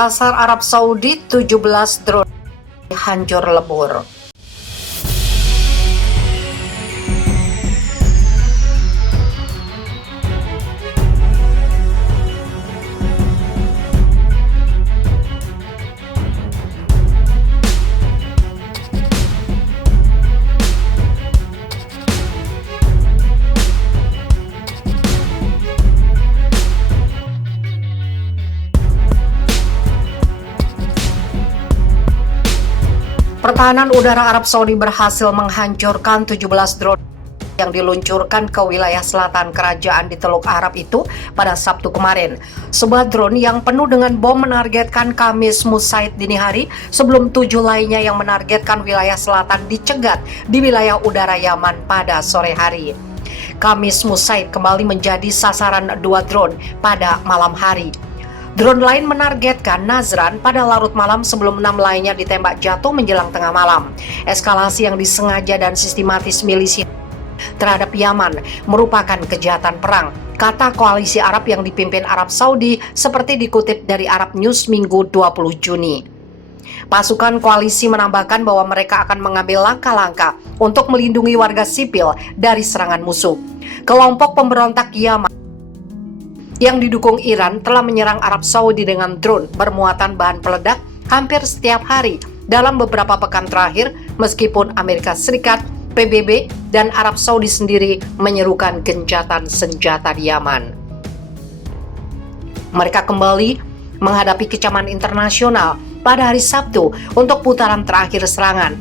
Sasar Arab Saudi 17 drone hancur lebur. Pertahanan udara Arab Saudi berhasil menghancurkan 17 drone yang diluncurkan ke wilayah selatan kerajaan di Teluk Arab itu pada Sabtu kemarin. Sebuah drone yang penuh dengan bom menargetkan Kamis Musaid dini hari sebelum 7 lainnya yang menargetkan wilayah selatan dicegat di wilayah udara Yaman pada sore hari. Kamis Musaid kembali menjadi sasaran 2 drone pada malam hari. Drone lain menargetkan Nazran pada larut malam sebelum 6 lainnya ditembak jatuh menjelang tengah malam. Eskalasi yang disengaja dan sistematis milisi terhadap Yaman merupakan kejahatan perang, kata koalisi Arab yang dipimpin Arab Saudi seperti dikutip dari Arab News Minggu 20 Juni. Pasukan koalisi menambahkan bahwa mereka akan mengambil langkah-langkah untuk melindungi warga sipil dari serangan musuh. Kelompok pemberontak Yaman yang didukung Iran telah menyerang Arab Saudi dengan drone bermuatan bahan peledak hampir setiap hari dalam beberapa pekan terakhir, meskipun Amerika Serikat, PBB, dan Arab Saudi sendiri menyerukan gencatan senjata di Yaman. Mereka kembali menghadapi kecaman internasional pada hari Sabtu untuk putaran terakhir serangan.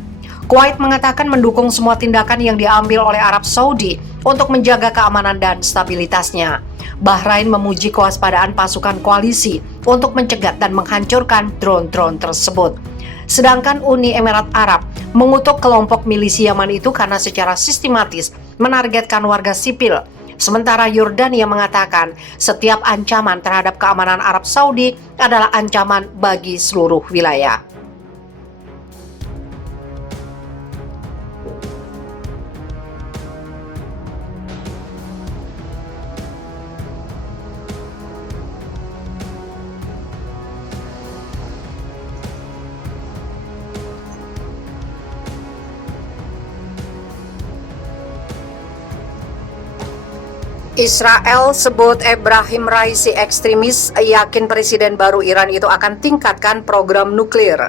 Kuwait mengatakan mendukung semua tindakan yang diambil oleh Arab Saudi untuk menjaga keamanan dan stabilitasnya. Bahrain memuji kewaspadaan pasukan koalisi untuk mencegat dan menghancurkan drone-drone tersebut. Sedangkan Uni Emirat Arab mengutuk kelompok milisi Yaman itu karena secara sistematis menargetkan warga sipil. Sementara Yordania mengatakan setiap ancaman terhadap keamanan Arab Saudi adalah ancaman bagi seluruh wilayah. Israel sebut Ebrahim Raisi ekstremis, yakin presiden baru Iran itu akan tingkatkan program nuklir.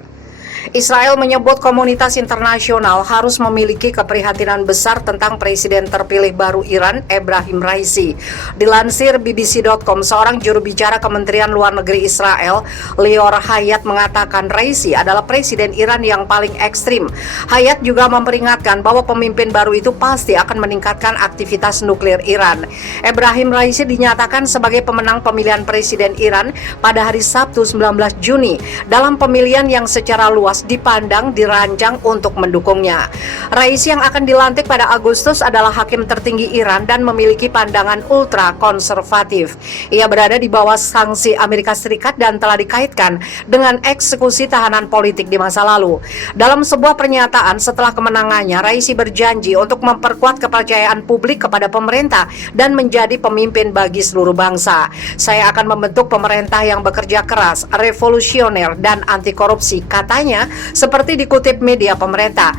Israel menyebut komunitas internasional harus memiliki keprihatinan besar tentang presiden terpilih baru Iran, Ebrahim Raisi. Dilansir BBC.com, seorang juru bicara Kementerian Luar Negeri Israel, Lior Hayat, mengatakan Raisi adalah presiden Iran yang paling ekstrim. Hayat juga memperingatkan bahwa pemimpin baru itu pasti akan meningkatkan aktivitas nuklir Iran. Ebrahim Raisi dinyatakan sebagai pemenang pemilihan presiden Iran pada hari Sabtu 19 Juni dalam pemilihan yang secara luas dipandang dirancang untuk mendukungnya. Raisi yang akan dilantik pada Agustus adalah hakim tertinggi Iran dan memiliki pandangan ultra konservatif. Ia berada di bawah sanksi Amerika Serikat dan telah dikaitkan dengan eksekusi tahanan politik di masa lalu. Dalam sebuah pernyataan setelah kemenangannya, Raisi berjanji untuk memperkuat kepercayaan publik kepada pemerintah dan menjadi pemimpin bagi seluruh bangsa. Saya akan membentuk pemerintah yang bekerja keras, revolusioner, dan anti korupsi, katanya, seperti dikutip media pemerintah.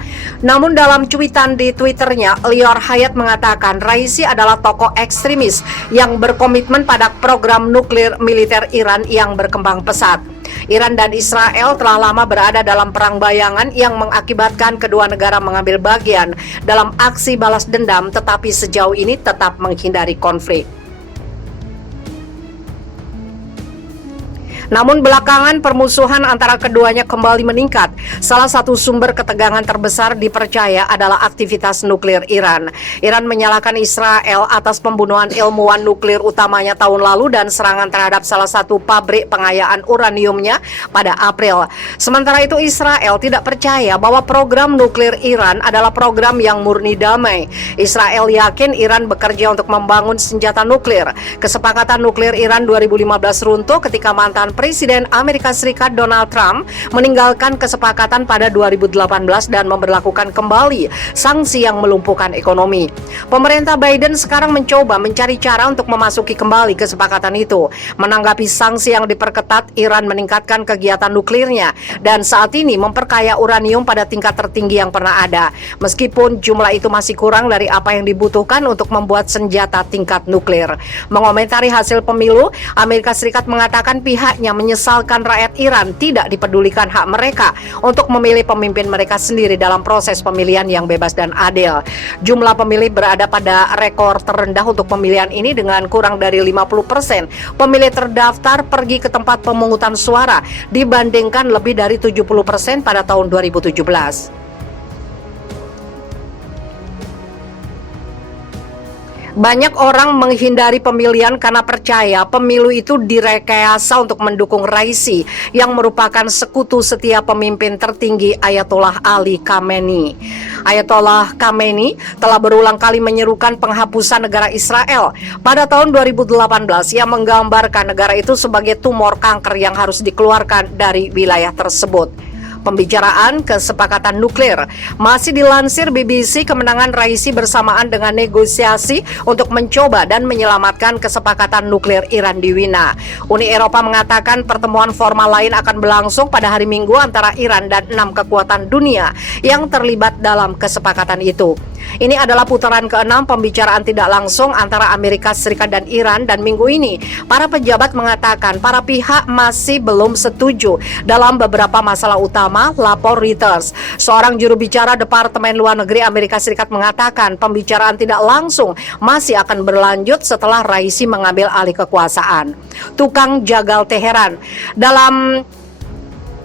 Namun dalam cuitan di Twitternya, Lior Hayat mengatakan Raisi adalah tokoh ekstremis yang berkomitmen pada program nuklir militer Iran yang berkembang pesat. Iran dan Israel telah lama berada dalam perang bayangan yang mengakibatkan kedua negara mengambil bagian dalam aksi balas dendam, tetapi sejauh ini tetap menghindari konflik. Namun belakangan permusuhan antara keduanya kembali meningkat. Salah satu sumber ketegangan terbesar dipercaya adalah aktivitas nuklir Iran. Iran menyalahkan Israel atas pembunuhan ilmuwan nuklir utamanya tahun lalu dan serangan terhadap salah satu pabrik pengayaan uraniumnya pada April. Sementara itu Israel tidak percaya bahwa program nuklir Iran adalah program yang murni damai. Israel yakin Iran bekerja untuk membangun senjata nuklir. Kesepakatan nuklir Iran 2015 runtuh ketika mantan Presiden Amerika Serikat Donald Trump meninggalkan kesepakatan pada 2018 dan memberlakukan kembali sanksi yang melumpuhkan ekonomi. Pemerintah Biden sekarang mencoba mencari cara untuk memasuki kembali kesepakatan itu. Menanggapi sanksi yang diperketat, Iran meningkatkan kegiatan nuklirnya dan saat ini memperkaya uranium pada tingkat tertinggi yang pernah ada. Meskipun jumlah itu masih kurang dari apa yang dibutuhkan untuk membuat senjata tingkat nuklir. Mengomentari hasil pemilu, Amerika Serikat mengatakan pihaknya menyesalkan rakyat Iran tidak dipedulikan hak mereka untuk memilih pemimpin mereka sendiri dalam proses pemilihan yang bebas dan adil. Jumlah pemilih berada pada rekor terendah untuk pemilihan ini dengan kurang dari 50% pemilih terdaftar pergi ke tempat pemungutan suara dibandingkan lebih dari 70% pada tahun 2017. Banyak orang menghindari pemilihan karena percaya pemilu itu direkayasa untuk mendukung Raisi yang merupakan sekutu setia pemimpin tertinggi Ayatollah Ali Khamenei. Ayatollah Khamenei telah berulang kali menyerukan penghapusan negara Israel. Pada tahun 2018, ia menggambarkan negara itu sebagai tumor kanker yang harus dikeluarkan dari wilayah tersebut. Pembicaraan kesepakatan nuklir masih dilansir BBC, kemenangan Raisi bersamaan dengan negosiasi untuk mencoba dan menyelamatkan kesepakatan nuklir Iran di Wina. Uni Eropa mengatakan pertemuan formal lain akan berlangsung pada hari Minggu antara Iran dan 6 kekuatan dunia yang terlibat dalam kesepakatan itu. Ini adalah putaran ke-6 pembicaraan tidak langsung antara Amerika Serikat dan Iran, dan minggu ini para pejabat mengatakan para pihak masih belum setuju dalam beberapa masalah utama, lapor Reuters. Seorang juru bicara Departemen Luar Negeri Amerika Serikat mengatakan pembicaraan tidak langsung masih akan berlanjut setelah Raisi mengambil alih kekuasaan. Tukang jagal Teheran. Dalam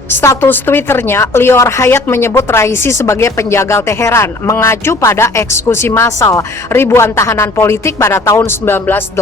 status Twitternya, Lior Hayat menyebut Raisi sebagai penjagal Teheran, mengacu pada eksekusi massal ribuan tahanan politik pada tahun 1988.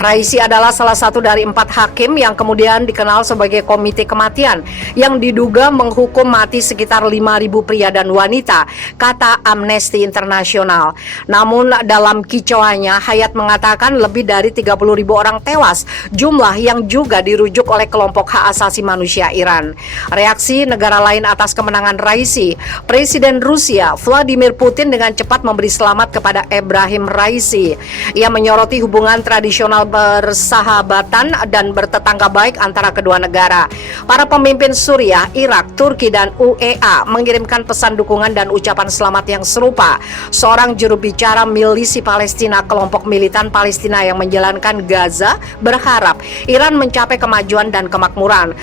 Raisi adalah salah satu dari 4 hakim yang kemudian dikenal sebagai Komite Kematian yang diduga menghukum mati sekitar 5.000 pria dan wanita, kata Amnesty International. Namun dalam kicauannya, Hayat mengatakan lebih dari 30.000 orang tewas, jumlah yang juga dirujuk oleh kelompok hak asasi manusia Iran. Reaksi negara lain atas kemenangan Raisi, Presiden Rusia Vladimir Putin dengan cepat memberi selamat kepada Ebrahim Raisi. Ia menyoroti hubungan tradisional bersahabatan dan bertetangga baik antara kedua negara. Para pemimpin Suriah, Irak, Turki, dan UEA mengirimkan pesan dukungan dan ucapan selamat yang serupa. Seorang juru bicara milisi Palestina, kelompok militan Palestina yang menjalankan Gaza, berharap Iran mencapai kemajuan dan kemakmuran.